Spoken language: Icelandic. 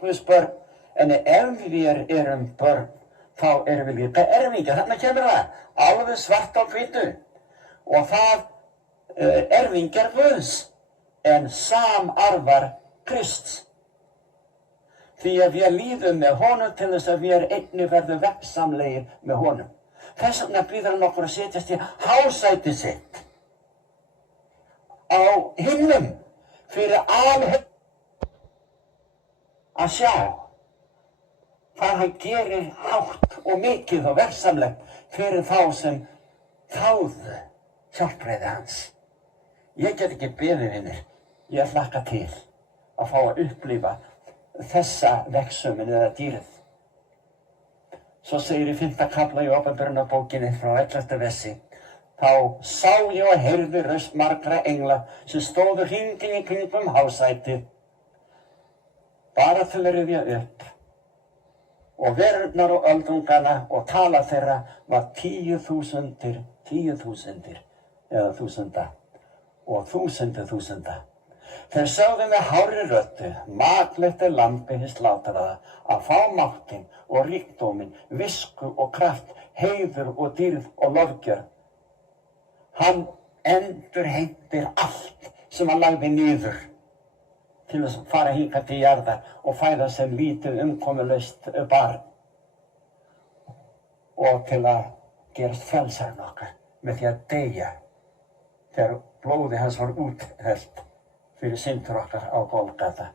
Guðs börn, en ef við erum börn, þá erum við líka erfingjar. Þarna kemur það, alveg svart á hvítu. Og það erfingjar Guðs, en samarfar Krists. Því að við líðum með honum til þess að við einnig verðum veggsamlegir með honum. Þess vegna býður hann okkur að setjast í hásæti sitt á himnum fyrir alheim að sjá hvað hann gerir hátt og mikið og veggsamlegt fyrir þá sem þáðu hjálpræði hans. Ég get ekki beðið, vinir, ég hlakka til að fá að upplifa þessa veggsömmin eða dýrið. Svo segir í 5. kafla í Ábendurunarbókinni frá 11. versi: Þá sá ég og heyrði raust margra engla sem stóðu hringinn í kringum hásætið. Bara til að rifja upp. Og verurnar og öldungana og tala þeirra var 10.000 eða þúsunda og þúsunda. Þeir sögðu með hárri röddu, maklegt lambi hins slátraða, að fá máttinn og ríkdóminn, visku og kraft, heiður og dýrð og lofgjörð. Hann endurheimtir allt sem hann lagði niður til að fara hingað til jarðar og fæða sem lítið umkomulaust barn og til að gerast frelsarinn okkar með því að deyja þegar blóði hans var úthellt fyrir syndir okkar á Golgata.